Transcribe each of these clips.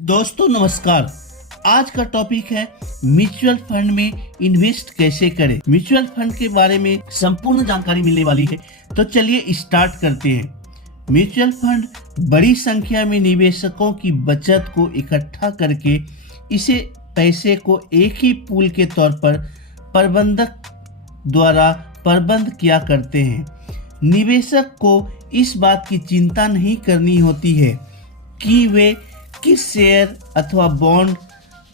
दोस्तों नमस्कार। आज का टॉपिक है म्यूचुअल फंड में इन्वेस्ट कैसे करें। म्यूचुअल फंड के बारे में संपूर्ण जानकारी मिलने वाली है, तो चलिए स्टार्ट करते हैं। म्यूचुअल फंड बड़ी संख्या में निवेशकों की बचत को इकट्ठा करके इसे पैसे को एक ही पूल के तौर पर प्रबंधक द्वारा प्रबंध किया करते हैं। निवेशक को इस बात की चिंता नहीं करनी होती है कि वे किस शेयर अथवा बॉन्ड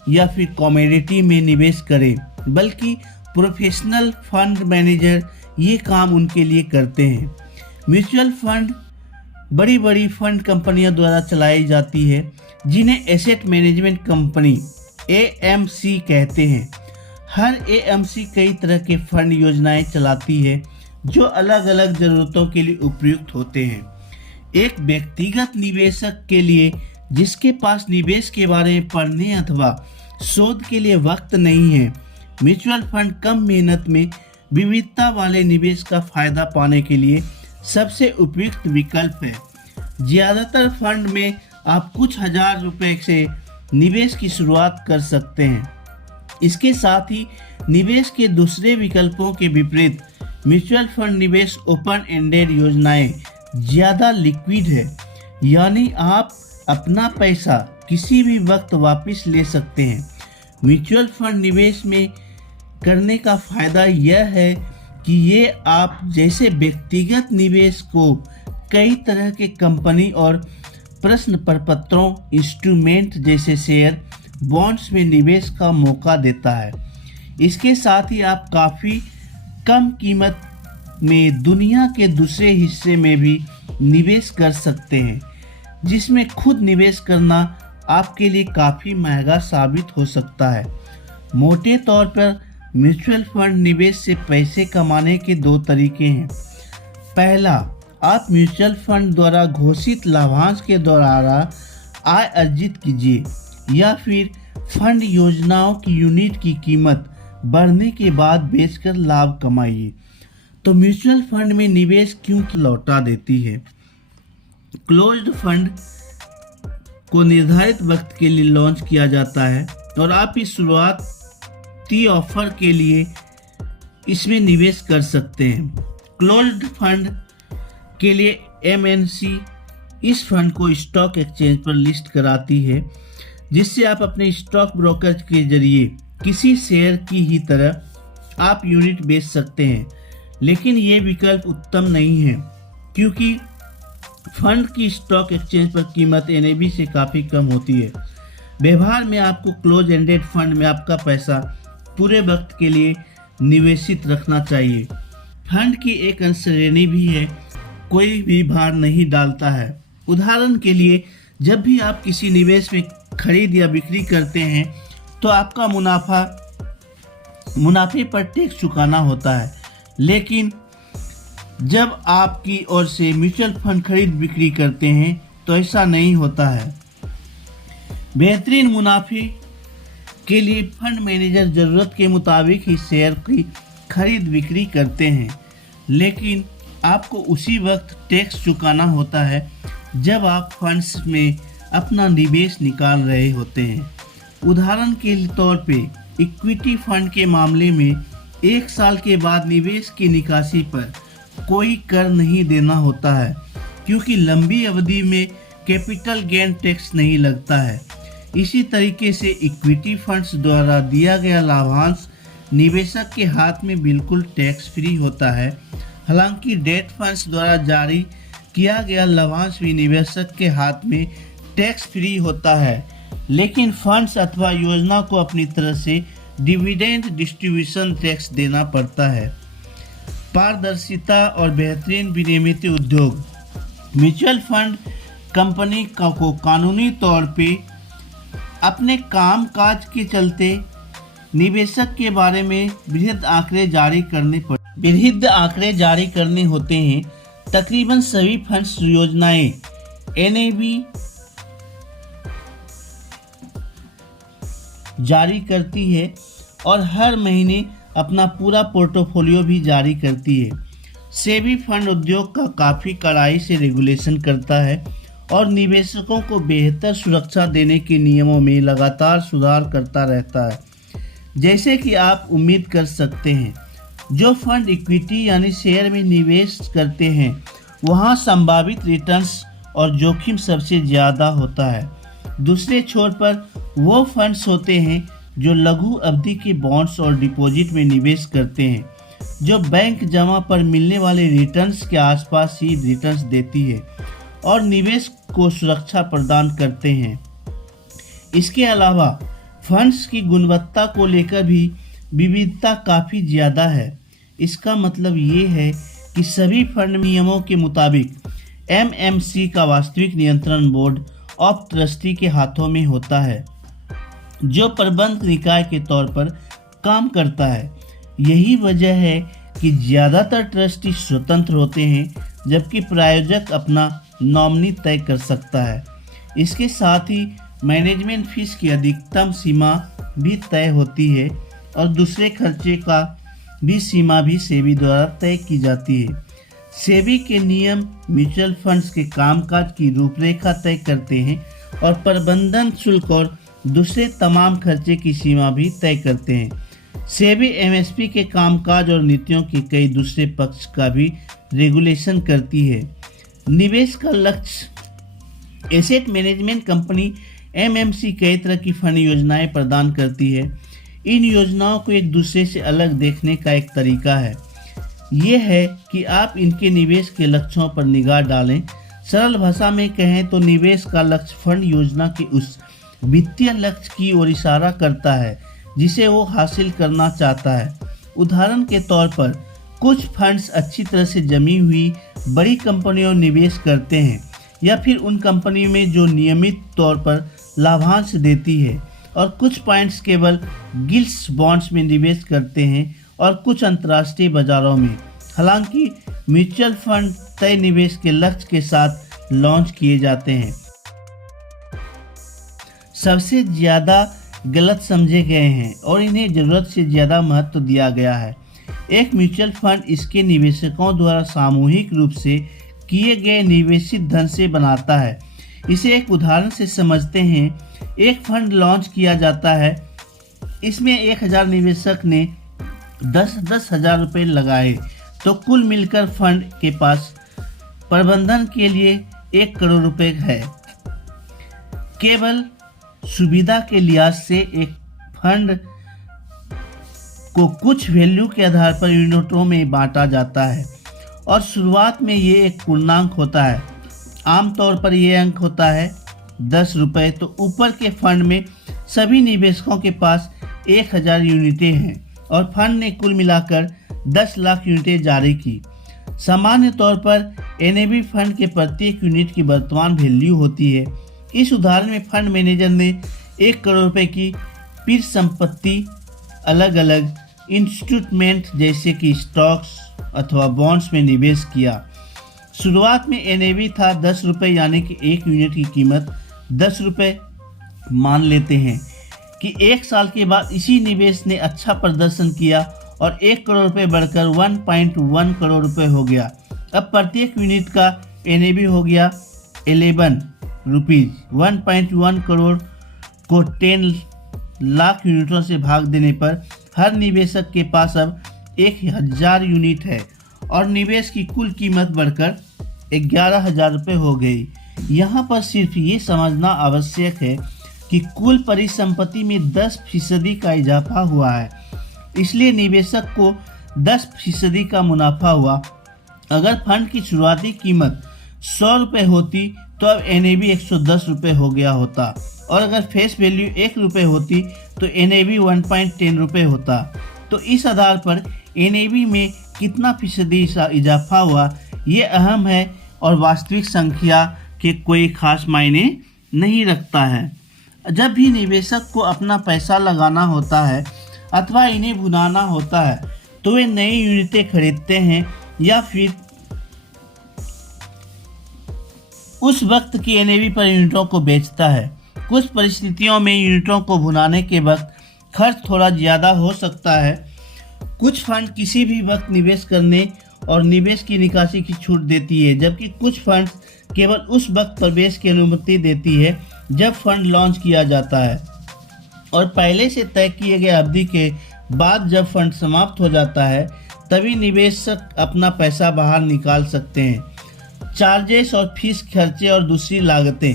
या फिर कमोडिटी में निवेश करें, बल्कि प्रोफेशनल फंड मैनेजर ये काम उनके लिए करते हैं। म्यूचुअल फंड बड़ी बड़ी फंड कंपनियों द्वारा चलाई जाती है, जिन्हें एसेट मैनेजमेंट कंपनी AMC कहते हैं। हर AMC कई तरह के फंड योजनाएं चलाती है जो अलग अलग ज़रूरतों के लिए उपयुक्त होते हैं। एक व्यक्तिगत निवेशक के लिए जिसके पास निवेश के बारे में पढ़ने अथवा शोध के लिए वक्त नहीं है, म्यूचुअल फंड कम मेहनत में विविधता वाले निवेश का फायदा पाने के लिए सबसे उपयुक्त विकल्प है। ज़्यादातर फंड में आप कुछ हजार रुपए से निवेश की शुरुआत कर सकते हैं। इसके साथ ही निवेश के दूसरे विकल्पों के विपरीत म्यूचुअल फंड निवेश ओपन एंडेड योजनाएं ज़्यादा लिक्विड है, यानी आप अपना पैसा किसी भी वक्त वापस ले सकते हैं। म्यूचुअल फंड निवेश में करने का फ़ायदा यह है कि ये आप जैसे व्यक्तिगत निवेश को कई तरह के कंपनी और प्रश्न प्रपत्रों, इंस्ट्रूमेंट जैसे शेयर, बॉन्ड्स में निवेश का मौका देता है। इसके साथ ही आप काफ़ी कम कीमत में दुनिया के दूसरे हिस्से में भी निवेश कर सकते हैं, जिसमें खुद निवेश करना आपके लिए काफ़ी महंगा साबित हो सकता है। मोटे तौर पर म्यूचुअल फंड निवेश से पैसे कमाने के दो तरीके हैं। पहला, आप म्यूचुअल फंड द्वारा घोषित लाभांश के द्वारा आय अर्जित कीजिए, या फिर फंड योजनाओं की यूनिट की कीमत बढ़ने के बाद बेचकर लाभ कमाइए। तो म्यूचुअल फंड में निवेश क्यों लौटा देती है? क्लोज्ड फंड को निर्धारित वक्त के लिए लॉन्च किया जाता है और आप इस शुरुआती ऑफर के लिए इसमें निवेश कर सकते हैं। क्लोज्ड फंड के लिए MNC इस फंड को स्टॉक एक्सचेंज पर लिस्ट कराती है, जिससे आप अपने स्टॉक ब्रोकर के जरिए किसी शेयर की ही तरह आप यूनिट बेच सकते हैं। लेकिन ये विकल्प उत्तम नहीं है, क्योंकि फंड की स्टॉक एक्सचेंज पर कीमत NAV से काफ़ी कम होती है। व्यवहार में आपको क्लोज एंडेड फंड में आपका पैसा पूरे वक्त के लिए निवेशित रखना चाहिए। फंड की एक श्रेणी भी है, कोई भी भार नहीं डालता है। उदाहरण के लिए, जब भी आप किसी निवेश में खरीद या बिक्री करते हैं तो आपका मुनाफे पर टैक्स चुकाना होता है, लेकिन जब आपकी ओर से म्यूचुअल फंड खरीद बिक्री करते हैं तो ऐसा नहीं होता है। बेहतरीन मुनाफे के लिए फंड मैनेजर ज़रूरत के मुताबिक ही शेयर की खरीद बिक्री करते हैं, लेकिन आपको उसी वक्त टैक्स चुकाना होता है जब आप फंड्स में अपना निवेश निकाल रहे होते हैं। उदाहरण के तौर पे इक्विटी फंड के मामले में 1 साल के बाद निवेश की निकासी पर कोई कर नहीं देना होता है, क्योंकि लंबी अवधि में कैपिटल गेन टैक्स नहीं लगता है। इसी तरीके से इक्विटी फंड्स द्वारा दिया गया लाभांश निवेशक के हाथ में बिल्कुल टैक्स फ्री होता है। हालांकि डेट फंड्स द्वारा जारी किया गया लाभांश भी निवेशक के हाथ में टैक्स फ्री होता है, लेकिन फंड्स अथवा योजना को अपनी तरह से डिविडेंड डिस्ट्रीब्यूशन टैक्स देना पड़ता है। पारदर्शिता और बेहतरीन विनियमित उद्योग। म्यूचुअल फंड कंपनी को कानूनी तौर पे अपने कामकाज के चलते निवेशक के बारे में वृहद आंकड़े जारी करने होते हैं। तकरीबन सभी फंड्स योजनाएं NAV जारी करती है और हर महीने अपना पूरा पोर्टफोलियो भी जारी करती है। सेबी फंड उद्योग का काफ़ी कड़ाई से रेगुलेशन करता है और निवेशकों को बेहतर सुरक्षा देने के नियमों में लगातार सुधार करता रहता है। जैसे कि आप उम्मीद कर सकते हैं, जो फंड इक्विटी यानी शेयर में निवेश करते हैं वहाँ संभावित रिटर्न्स और जोखिम सबसे ज़्यादा होता है। दूसरे छोर पर वो फंड्स होते हैं जो लघु अवधि के बॉन्ड्स और डिपॉजिट में निवेश करते हैं, जो बैंक जमा पर मिलने वाले रिटर्न्स के आसपास ही रिटर्न्स देती है और निवेश को सुरक्षा प्रदान करते हैं। इसके अलावा फंड्स की गुणवत्ता को लेकर भी विविधता काफ़ी ज़्यादा है। इसका मतलब ये है कि सभी फंड नियमों के मुताबिक एमएमसी का वास्तविक नियंत्रण बोर्ड ऑफ ट्रस्टी के हाथों में होता है, जो प्रबंध निकाय के तौर पर काम करता है। यही वजह है कि ज़्यादातर ट्रस्टी स्वतंत्र होते हैं, जबकि प्रायोजक अपना नॉमिनी तय कर सकता है। इसके साथ ही मैनेजमेंट फीस की अधिकतम सीमा भी तय होती है और दूसरे खर्चे का भी सीमा भी सेबी द्वारा तय की जाती है। सेबी के नियम म्यूचुअल फंड्स के कामकाज की रूपरेखा तय करते हैं और प्रबंधन शुल्क और दूसरे तमाम खर्चे की सीमा भी तय करते हैं। सेबी एमएसपी के कामकाज और नीतियों के कई दूसरे पक्ष का भी रेगुलेशन करती है। निवेश का लक्ष्य एसेट मैनेजमेंट कंपनी एमएमसी कई तरह की फंड योजनाएं प्रदान करती है। इन योजनाओं को एक दूसरे से अलग देखने का एक तरीका है ये है कि आप इनके निवेश के लक्ष्यों पर निगाह डालें। सरल भाषा में कहें तो निवेश का लक्ष्य फंड योजना के उस वित्तीय लक्ष्य की ओर इशारा करता है जिसे वो हासिल करना चाहता है। उदाहरण के तौर पर कुछ फंड्स अच्छी तरह से जमी हुई बड़ी कंपनियों में निवेश करते हैं या फिर उन कंपनियों में जो नियमित तौर पर लाभांश देती है, और कुछ पॉइंट्स केवल गिल्ट्स बॉन्ड्स में निवेश करते हैं और कुछ अंतर्राष्ट्रीय बाजारों में। हालांकि म्यूचुअल फंड तय निवेश के लक्ष्य के साथ लॉन्च किए जाते हैं, सबसे ज़्यादा गलत समझे गए हैं और इन्हें ज़रूरत से ज़्यादा महत्व दिया गया है। एक म्यूचुअल फंड इसके निवेशकों द्वारा सामूहिक रूप से किए गए निवेशित धन से बनाता है। इसे एक उदाहरण से समझते हैं। एक फंड लॉन्च किया जाता है, इसमें 1000 निवेशक ने 10,000 रुपये लगाए, तो कुल मिलकर फंड के पास प्रबंधन के लिए 1 करोड़ रुपए है। केवल सुविधा के लिहाज से एक फंड को कुछ वैल्यू के आधार पर यूनिटों में बांटा जाता है और शुरुआत में ये एक पूर्णांक होता है। आमतौर पर ये अंक होता है 10 रुपये। तो ऊपर के फंड में सभी निवेशकों के पास 1000 यूनिटें हैं और फंड ने कुल मिलाकर 10 लाख यूनिटें जारी की। सामान्य तौर पर एनएबी फंड के प्रत्येक यूनिट की वर्तमान वैल्यू होती है। इस उदाहरण में फंड मैनेजर ने 1 करोड़ रुपए की पीर संपत्ति अलग अलग इंस्ट्रूमेंट जैसे कि स्टॉक्स अथवा बॉन्ड्स में निवेश किया। शुरुआत में एनएवी था 10 रुपये, यानी कि एक यूनिट की कीमत 10 रुपये मान लेते हैं कि 1 साल के बाद इसी निवेश ने अच्छा प्रदर्शन किया और 1 करोड़ रुपये बढ़कर 1.1 करोड़ रुपये हो गया। अब प्रत्येक यूनिट का एनएवी हो गया 11 रुपीज़। 1.1 करोड़ को 10 लाख यूनिटों से भाग देने पर हर निवेशक के पास अब 1000 यूनिट है और निवेश की कुल कीमत बढ़कर 11,000 रुपये हो गई। यहाँ पर सिर्फ ये समझना आवश्यक है कि कुल परिसंपत्ति में 10% का इजाफा हुआ है, इसलिए निवेशक को 10% का मुनाफा हुआ। अगर फंड की शुरुआती कीमत 100 रुपये होती तो अब एनएवी 110 रुपये हो गया होता, और अगर फेस वैल्यू 1 रुपये होती तो एनएवी 1.10 रुपये होता। तो इस आधार पर एनएवी में कितना फीसदी इजाफा हुआ ये अहम है और वास्तविक संख्या के कोई खास मायने नहीं रखता है। जब भी निवेशक को अपना पैसा लगाना होता है अथवा इन्हें भुनाना होता है तो वे नई यूनिटें खरीदते हैं या फिर उस वक्त की एनएवी पर यूनिटों को बेचता है। कुछ परिस्थितियों में यूनिटों को भुनाने के वक्त खर्च थोड़ा ज़्यादा हो सकता है। कुछ फंड किसी भी वक्त निवेश करने और निवेश की निकासी की छूट देती है, जबकि कुछ फंड्स केवल उस वक्त प्रवेश की अनुमति देती है जब फंड लॉन्च किया जाता है और पहले से तय किए गए अवधि के बाद जब फंड समाप्त हो जाता है तभी निवेशक अपना पैसा बाहर निकाल सकते हैं। चार्जेस और फीस खर्चे और दूसरी लागतें।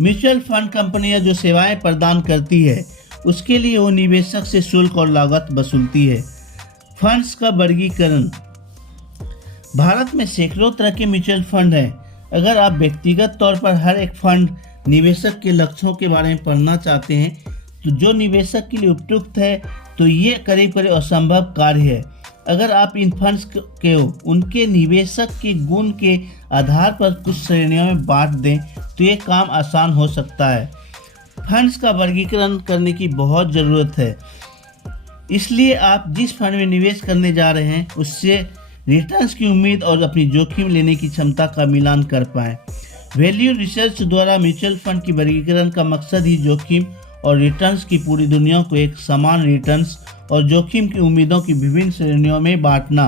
म्यूचुअल फंड कंपनियां जो सेवाएं प्रदान करती है उसके लिए वो निवेशक से शुल्क और लागत वसूलती है। फंड्स का वर्गीकरण। भारत में सैकड़ों तरह के म्यूचुअल फंड हैं। अगर आप व्यक्तिगत तौर पर हर एक फंड निवेशक के लक्ष्यों के बारे में पढ़ना चाहते हैं तो जो निवेशक के लिए उपयुक्त है तो ये करीब करीब असंभव कार्य है। अगर आप इन फंड्स के उनके निवेशक के गुण के आधार पर कुछ श्रेणियों में बांट दें तो ये काम आसान हो सकता है। फंड्स का वर्गीकरण करने की बहुत ज़रूरत है, इसलिए आप जिस फंड में निवेश करने जा रहे हैं उससे रिटर्न्स की उम्मीद और अपनी जोखिम लेने की क्षमता का मिलान कर पाएं। वैल्यू रिसर्च द्वारा म्यूचुअल फंड की वर्गीकरण का मकसद ही जोखिम और रिटर्न्स की पूरी दुनिया को एक समान रिटर्न्स और जोखिम की उम्मीदों की विभिन्न श्रेणियों में बांटना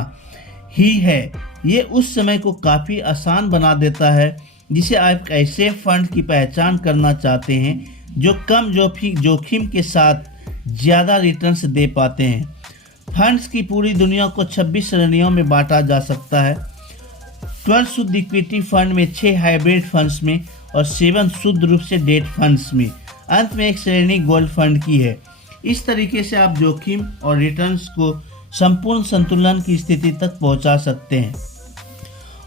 ही है। ये उस समय को काफ़ी आसान बना देता है जिसे आप ऐसे फंड की पहचान करना चाहते हैं जो कम जोखिम के साथ ज़्यादा रिटर्न्स दे पाते हैं। फंड्स की पूरी दुनिया को 26 श्रेणियों में बांटा जा सकता है। 12 शुद्ध इक्विटी फंड में, 6 हाइब्रिड फंड्स में और 7 शुद्ध रूप से डेट फंड्स में। अंत में एक श्रेणी गोल्ड फंड की है। इस तरीके से आप जोखिम और रिटर्न्स को संपूर्ण संतुलन की स्थिति तक पहुंचा सकते हैं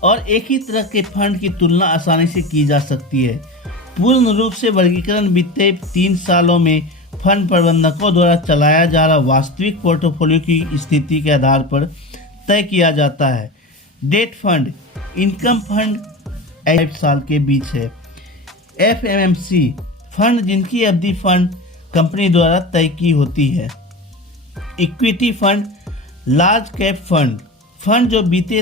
और एक ही तरह के फंड की तुलना आसानी से की जा सकती है। पूर्ण रूप से वर्गीकरण बीते 3 सालों में फंड प्रबंधकों द्वारा चलाया जा रहा वास्तविक पोर्टफोलियो की स्थिति के आधार पर तय किया जाता है। डेट फंड इनकम फंड 5 साल के बीच है। FMMC फंड जिनकी अवधि फंड कंपनी द्वारा तय की होती है। Equity fund large cap fund जो बीते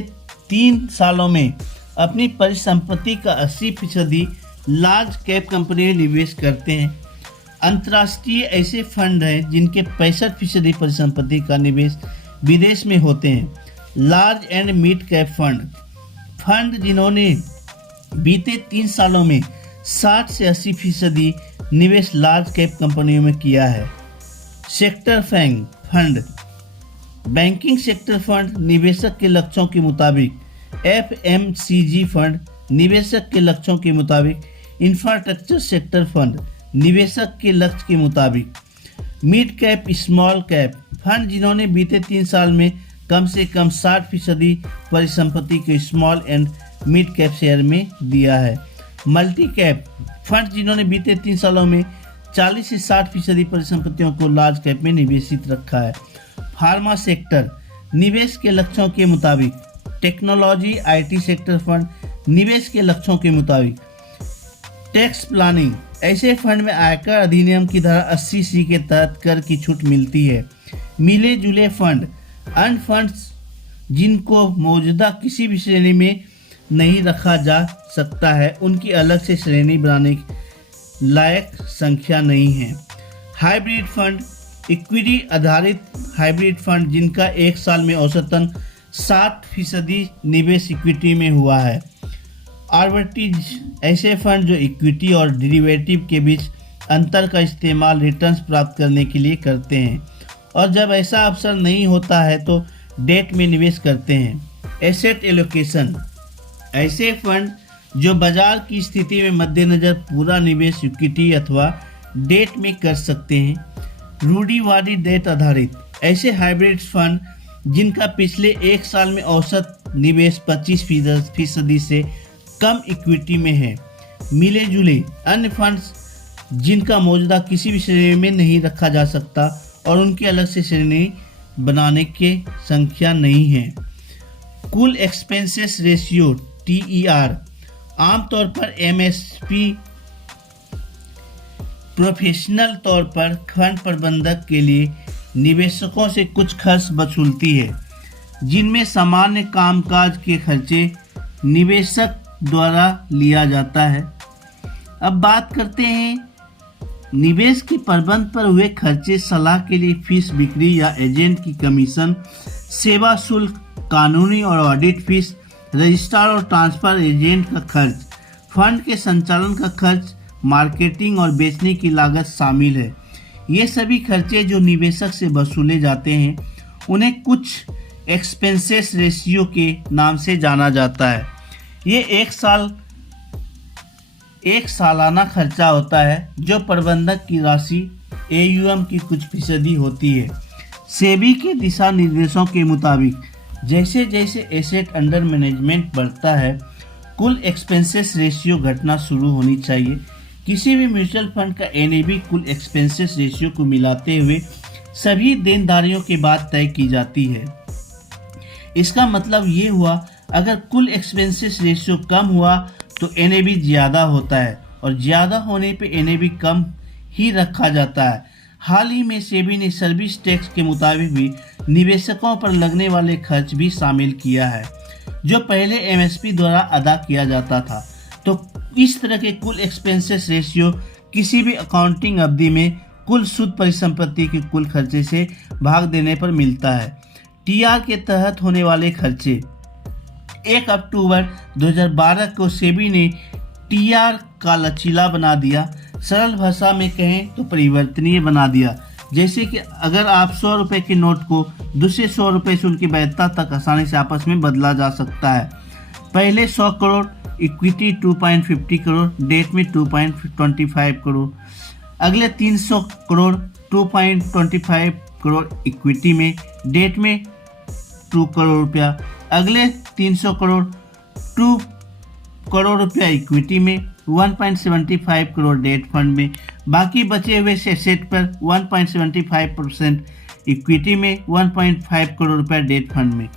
3 सालों में अपनी परिसंपत्ति का 80% लार्ज कैप कंपनी में निवेश करते हैं। अंतर्राष्ट्रीय ऐसे फंड हैं जिनके 65% परिसंपत्ति का निवेश विदेश में होते हैं। Large and mid cap fund जिन्होंने बीते 3 सालों में 60 से 80% निवेश लार्ज कैप कंपनियों में किया है। Sector fund banking sector fund निवेशक के लक्ष्यों के मुताबिक। FMCG फंड निवेशक के लक्ष्यों के मुताबिक। इंफ्रास्ट्रक्चर सेक्टर फंड निवेशक के लक्ष्य के मुताबिक। Mid cap small cap fund जिन्होंने बीते 3 साल में कम से कम 60% परिसंपत्ति को small and mid cap share में दिया है। मल्टी कैप फंड जिन्होंने बीते 3 सालों में 40 से 60% परिसंपत्तियों को लार्ज कैप में निवेशित रखा है। फार्मा सेक्टर निवेश के लक्ष्यों के मुताबिक। टेक्नोलॉजी IT सेक्टर फंड निवेश के लक्ष्यों के मुताबिक। टैक्स प्लानिंग ऐसे फंड में आयकर अधिनियम की धारा 80C के तहत कर की छूट मिलती है। मिले जुले फंड अन्य फंड्स जिनको मौजूदा किसी भी श्रेणी में नहीं रखा जा सकता है, उनकी अलग से श्रेणी बनाने लायक संख्या नहीं है। हाइब्रिड फंड इक्विटी आधारित हाइब्रिड फंड जिनका 1 साल में औसतन 60% निवेश इक्विटी में हुआ है। आर्बिट्रेज ऐसे फंड जो इक्विटी और डेरिवेटिव के बीच अंतर का इस्तेमाल रिटर्न्स प्राप्त करने के लिए करते हैं और जब ऐसा अवसर नहीं होता है तो डेट में निवेश करते हैं। एसेट एलोकेशन ऐसे फंड जो बाजार की स्थिति में मद्देनजर पूरा निवेश इक्विटी अथवा डेट में कर सकते हैं। रूढ़िवादी डेट आधारित ऐसे हाइब्रिड फंड जिनका पिछले 1 साल में औसत निवेश 25% से कम इक्विटी में है। मिले जुले अन्य फंड्स जिनका मौजूदा किसी भी श्रेणी में नहीं रखा जा सकता और उनकी अलग से श्रेणी बनाने की संख्या नहीं है। कुल एक्सपेंसेस रेशियो TER आमतौर पर MSP प्रोफेशनल तौर पर फंड प्रबंधक के लिए निवेशकों से कुछ खर्च वसूलती है जिनमें सामान्य कामकाज के खर्चे निवेशक द्वारा लिया जाता है। अब बात करते हैं निवेश के प्रबंध पर हुए खर्चे। सलाह के लिए फीस, बिक्री या एजेंट की कमीशन, सेवा शुल्क कानूनी और ऑडिट फीस, रजिस्ट्रार और ट्रांसफर एजेंट का खर्च, फंड के संचालन का खर्च, मार्केटिंग और बेचने की लागत शामिल है। ये सभी खर्चे जो निवेशक से वसूले जाते हैं उन्हें कुछ एक्सपेंसेस रेशियो के नाम से जाना जाता है। ये एक सालाना खर्चा होता है जो प्रबंधक की राशि AUM की कुछ फीसदी होती है। सेबी के दिशा निर्देशों के मुताबिक जैसे जैसे एसेट अंडर मैनेजमेंट बढ़ता है, कुल एक्सपेंसेस रेशियो घटना शुरू होनी चाहिए। किसी भी म्यूचुअल फंड का NAV कुल एक्सपेंसेस रेशियो को मिलाते हुए सभी देनदारियों के बाद तय की जाती है। इसका मतलब ये हुआ, अगर कुल एक्सपेंसेस रेशियो कम हुआ तो NAV ज़्यादा होता है और ज़्यादा होने पे NAV कम ही रखा जाता है। हाल ही में सेबी ने सर्विस टैक्स के मुताबिक भी निवेशकों पर लगने वाले खर्च भी शामिल किया है, जो पहले MSP द्वारा अदा किया जाता था। तो इस तरह के कुल एक्सपेंसेस रेशियो किसी भी अकाउंटिंग अवधि में कुल शुद्ध परिसंपत्ति के कुल खर्चे से भाग देने पर मिलता है। TR के तहत होने वाले खर्चे 1 अक्टूबर 2012 को सेबी ने TR का लचीला बना दिया। सरल भाषा में कहें तो परिवर्तनीय बना दिया। जैसे कि अगर आप 100 रुपये के नोट को दूसरे 100 रुपये से उनकी वैधता तक आसानी से आपस में बदला जा सकता है। पहले 100 करोड़, इक्विटी 2.50 करोड़, डेट में 2.25 करोड़। अगले 300 करोड़ 2.25 करोड़ इक्विटी में, डेट में 2 करोड़ रुपया। अगले 300 करोड़ 2 करोड़ रुपया इक्विटी में, 1.75 करोड़ डेट फंड में। बाकी बचे हुए एसेट पर 1.75% इक्विटी में, 1.5 करोड़ रुपया डेट फंड में।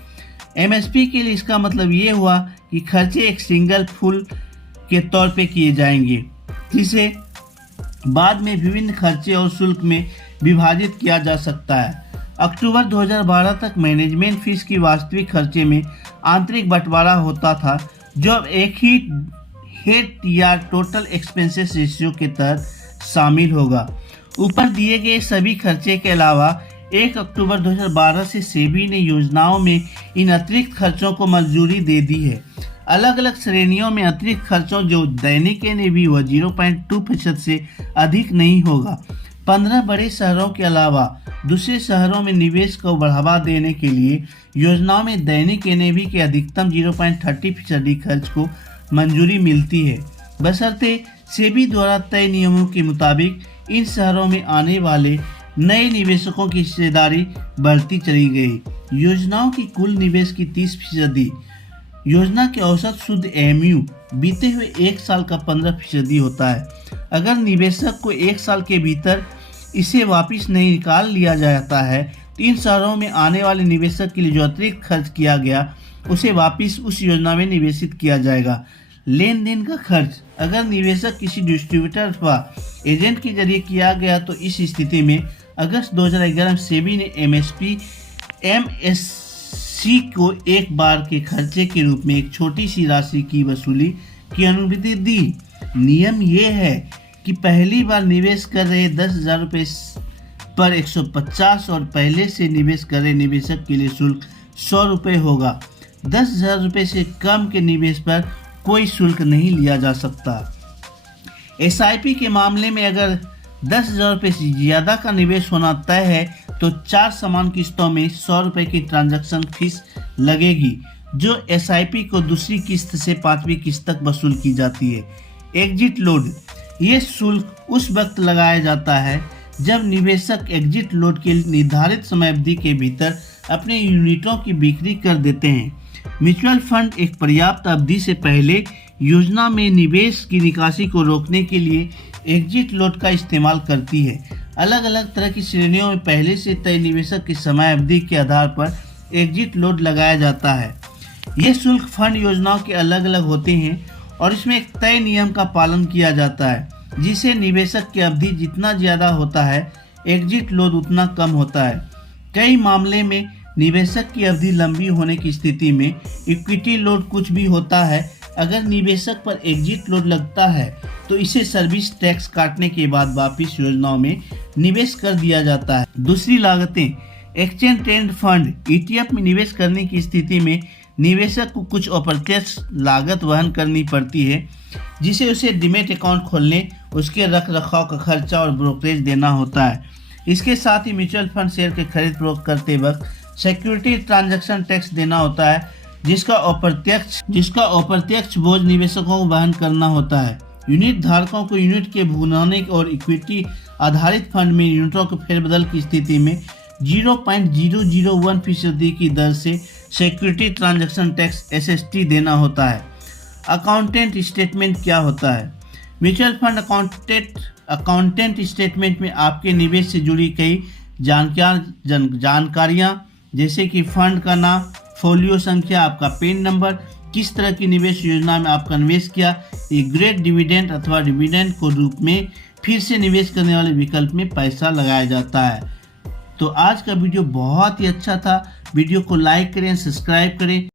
MSP के लिए इसका मतलब ये हुआ कि खर्चे एक सिंगल फुल के तौर पे किए जाएंगे, जिसे बाद में विभिन्न खर्चे और शुल्क में विभाजित किया जा सकता है। अक्टूबर 2012 तक मैनेजमेंट फीस की वास्तविक खर्चे में आंतरिक बंटवारा होता था, जो अब एक ही head TR total expenses ratio के तहत शामिल होगा। ऊपर दिए गए सभी खर्चे के अलावा 1 अक्टूबर 2012 से सेबी ने योजनाओं में इन अतिरिक्त खर्चों को मंजूरी दे दी है। अलग अलग श्रेणियों में अतिरिक्त खर्चों जो दैनिक NAV व 0.2% से अधिक नहीं होगा। 15 बड़े शहरों के अलावा दूसरे शहरों में निवेश को बढ़ावा देने के लिए योजनाओं में दैनिक NAV के अधिकतम 0.30% खर्च को मंजूरी मिलती है, बशर्ते सेबी द्वारा तय नियमों के मुताबिक इन शहरों में आने वाले नए निवेशकों की हिस्सेदारी बढ़ती चली गई। योजनाओं की कुल निवेश की 30%, योजना के औसत शुद्ध MU बीते हुए 1 साल का 15% होता है। अगर निवेशक को 1 साल के भीतर इसे वापस नहीं निकाल लिया जाता है तो इन शहरों में आने वाले निवेशक के लिए जो अतिरिक्त खर्च किया गया उसे वापस उस योजना में निवेशित किया जाएगा। लेन देन का खर्च अगर निवेशक किसी डिस्ट्रीब्यूटर अथवा एजेंट के जरिए किया गया तो इस स्थिति में अगस्त 2011 में सेबी ने MSC को एक बार के खर्चे के रूप में एक छोटी सी राशि की वसूली की अनुमति दी। नियम ये है कि पहली बार निवेश कर रहे 10,000 रुपये पर 150 और पहले से निवेश कर रहे निवेशक के लिए शुल्क 100 रुपये होगा। 10,000 रुपये से कम के निवेश पर कोई शुल्क नहीं लिया जा सकता। SIP के मामले में अगर 10,000 रुपये से ज़्यादा का निवेश होना तय है तो 4 समान किस्तों में 100 रुपये की ट्रांजैक्शन फीस लगेगी, जो SIP को दूसरी किस्त से 5वीं किस्त तक वसूल की जाती है। एग्जिट लोड, ये शुल्क उस वक्त लगाया जाता है जब निवेशक एग्जिट लोड के निर्धारित समय अवधि के भीतर अपने यूनिटों की बिक्री कर देते हैं। म्यूचुअल फंड एक पर्याप्त अवधि से पहले योजना में निवेश की निकासी को रोकने के लिए एग्जिट लोड का इस्तेमाल करती है। अलग अलग तरह की श्रेणियों में पहले से तय निवेशक की समय अवधि के आधार पर एग्जिट लोड लगाया जाता है। ये शुल्क फंड योजनाओं के अलग अलग होते हैं और इसमें एक तय नियम का पालन किया जाता है, जिसे निवेशक की अवधि जितना ज़्यादा होता है एग्जिट लोड उतना कम होता है। कई मामले में निवेशक की अवधि लंबी होने की स्थिति में इक्विटी लोड कुछ भी होता है। अगर निवेशक पर एग्जिट लोड लगता है तो इसे सर्विस टैक्स काटने के बाद वापस योजनाओं में निवेश कर दिया जाता है। दूसरी लागतें, एक्सचेंज ट्रेड फंड ETF में निवेश करने की स्थिति में निवेशक को कुछ अप्रत्यक्ष लागत वहन करनी पड़ती है, जिसे उसे डीमैट अकाउंट खोलने, उसके रख रखाव का खर्चा और ब्रोकरेज देना होता है। इसके साथ ही म्यूचुअल फंड शेयर के खरीद फरोख्त करते वक्त सिक्योरिटी ट्रांजैक्शन टैक्स देना होता है, जिसका अप्रत्यक्ष बोझ निवेशकों को वहन करना होता है। यूनिट धारकों को यूनिट के भुनाने और इक्विटी आधारित फंड में यूनिटों के फेरबदल की स्थिति में 0.001% की दर से सिक्योरिटी ट्रांजैक्शन टैक्स SST देना होता है। अकाउंटेंट स्टेटमेंट क्या होता है? म्यूचुअल फंड अकाउंटेंट स्टेटमेंट में आपके निवेश से जुड़ी कई जानकारियाँ जैसे कि फंड का नाम, फोलियो संख्या, आपका पेन नंबर, किस तरह की निवेश योजना में आपका निवेश किया, एक ग्रेड डिविडेंड अथवा डिविडेंड को रूप में फिर से निवेश करने वाले विकल्प में पैसा लगाया जाता है। तो आज का वीडियो बहुत ही अच्छा था। वीडियो को लाइक करें, सब्सक्राइब करें।